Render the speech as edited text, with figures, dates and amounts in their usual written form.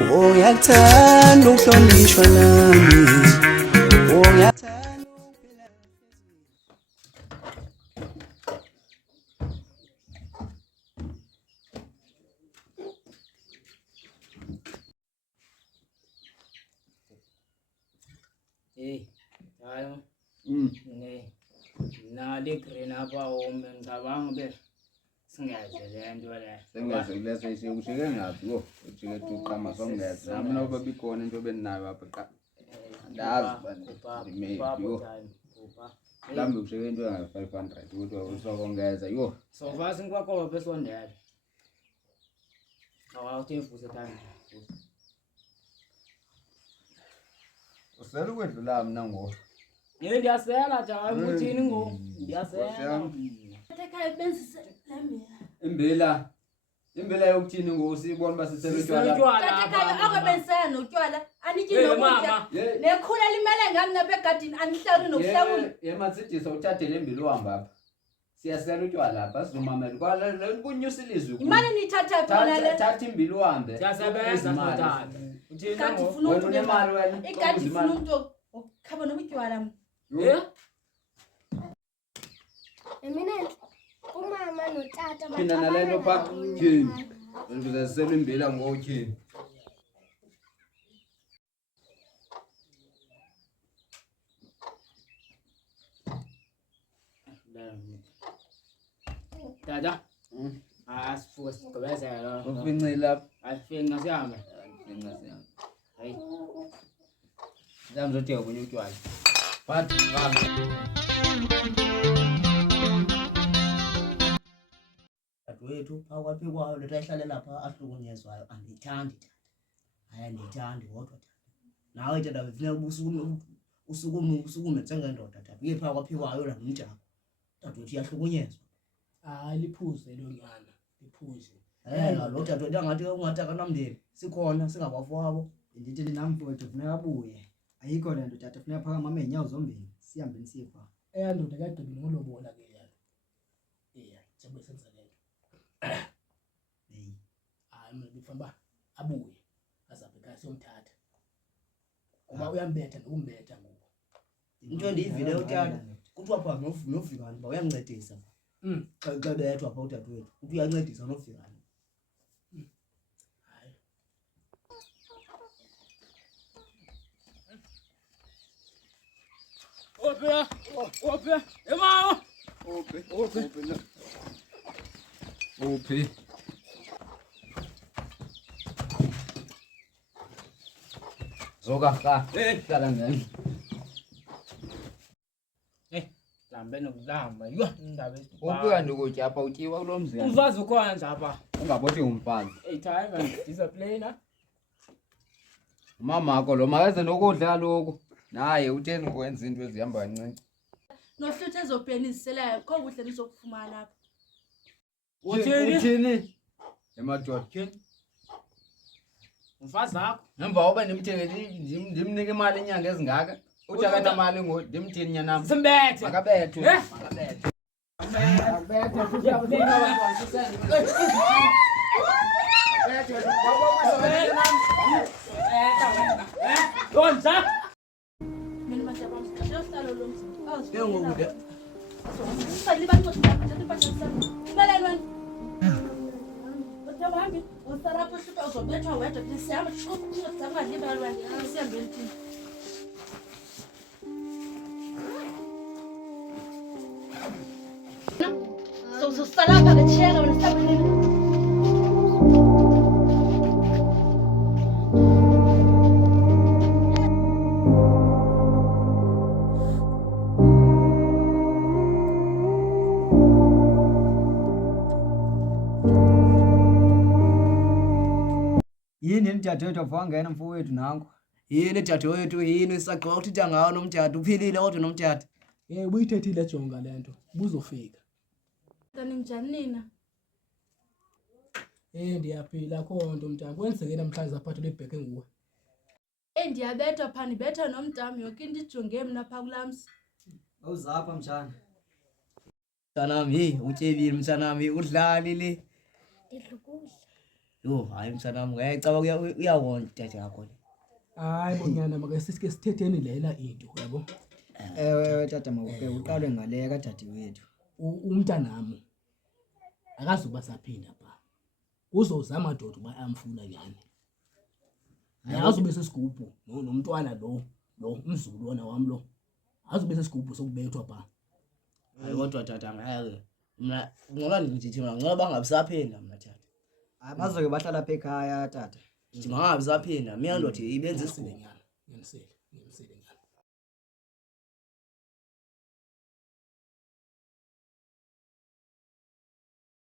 Uyakuthanda ukuhlonishwa nami. Uyakuthanda ukuphila. Hey, hayo. Nali green apa home ngicabanga be singeze le nto le. Sengeze kulese sikushike ngaphi wo? Ujike tuqama songeza. Nami noba bikhona into beninayo apha qa. Ndazi bani. Mhlambe ushike into enga 500 ukuthi uzokongeza yo. So fast ngikwakho besondela. Awuthemfuze tani. Usela ukwedlula mina ngo. Ndiyasela jayi uthini ngo. Ndiyasela. Ekhaya benzise lembila. Imbela yokuthini ngo usibona basisela utywala. Ekhaya akubenzisa notywala aniki nokutya. Nekhula limele ngami lapha egadini anihlawuli nokuhlawula. Yematsijisa uthathe lembila uhamba apha. Siyasela utywala lapha sizomamela kwala kunyusa ilizwi. Imali nithatha khona le. Thatha imbila uhambe. Siyasebenza tata. Uthini ngo? Wena unemali wena. Igadi ufuna umuntu okhaba nobutywala. Eminent umama notata Phina nalento pha tyhini. Uzasela imbila ngotyhini. Tata. Asifuke sigqibezela. Ufincila. Asifinqa sihambe. Ufincila sihambe. Hayi. Ndamzothi ubunye utywala. But Dadewethu phakathi kwayo lento ayihlale lapha ahlukunyezwayo andiyithandi tata. Hayi andiyithandi kodwa tata. Nawe tata befuneka usukume njengendoda tata. Uye phakathi kwayo la nomjako. Dadewethu uyahlukunyezwa. Hayi liphuze lo nyana. Liphuze. Lo dadewethu angathi ungataka namndeni. Sikhona singabafowabo. Ndithi namfowethu kufuneka abuye. Ayikho le nto tata kufuneka phaka mama inyawo zombini. Sihambe sipha. Ndoda kagqibile ngolobola ke yalo. Njengoba senza le nto. Hayi mina bifamba abuye azabe ekhaya siyomthatha. Kuba uyambetha nokumbetha ngoku. Into endiyivile utata kuthiwa pha nofikani ba uyancedisa. Xa bethwa pha udadewethu uthi uyancedisa nofikani. Hayi. Ophe. Emawo. Uphi. Zoka ka. Hlala ngani. Lambe nokulamba. Yho indaba Ubuya ndikutya apha utyiwa kulo mzi. Umfazi ukwenza apha. Ungabothi umfazi. Time and discipline. Mama akho lo makeze nokudla kaloku. Naye utheni ukwenza into ezihamba kancinci. Nohluthe ezobheniselayo kho kuhle nizokufumana lapha. Uthini? Emadotheni. Umfazi wakho. Ngemva uba ndimnike imali inyanga ezingaka. Uthi akana mali ngo ndimthini nyanam. Simbethe. Makabethe. Makabethe. Makabethe futhi abulina abantwana sisele. Donza. Mina majabam sihlalo lo mzi. Kengoku ke Sali bantu bathatha impahla sami. Imali wena. Uthabahambi usarapho sipho uzobethwa wedwa bese siyama sikucanga libali wena sihambe empini. So salapha ke cheka wena sihambe. Yini ndadewethu avangena mfowethu nanku. yini dadewethu yini saqoqa ukuthi ngawo nomtata uphilile kodwa nomtata. Ubuyithethile jonga lento ubuzofika. Kanti njani nina? Ndiyaphila khonto mntana kwenzeke namhlanje zaphatha lebheke nguwe. Ndiyabethwa phani betha nomntami yonke into ijonge mina pha kulamsi. Awuzapha mtshana. Mntanami utyebile mntanami udlalile. Ndidla ukudla. Yo, hayi msanami, ngiyacaba uyawona tata yakho le. Hayi bonyana make sisike sithetheni lela into yabo. Ewe tata mawuke uqalwe ngale kadadewethu. Umntanami akazuba saphinda pha. Uzozama madoda uba amfuna nyani. Ayazobe sesigubhu nomntwana lo umzulu wona wami lo. Azobe sesigubhu sokubethwa pha. Hayi kodwa tata ngeke. Mina ngoba ngithi mina ngoba bangabisaphinda mina tata. Bazoke bahlala apha ekhaya tata. Ngithi bangabisaphinda mina ndothi ibenza isibunyana. Nginisele.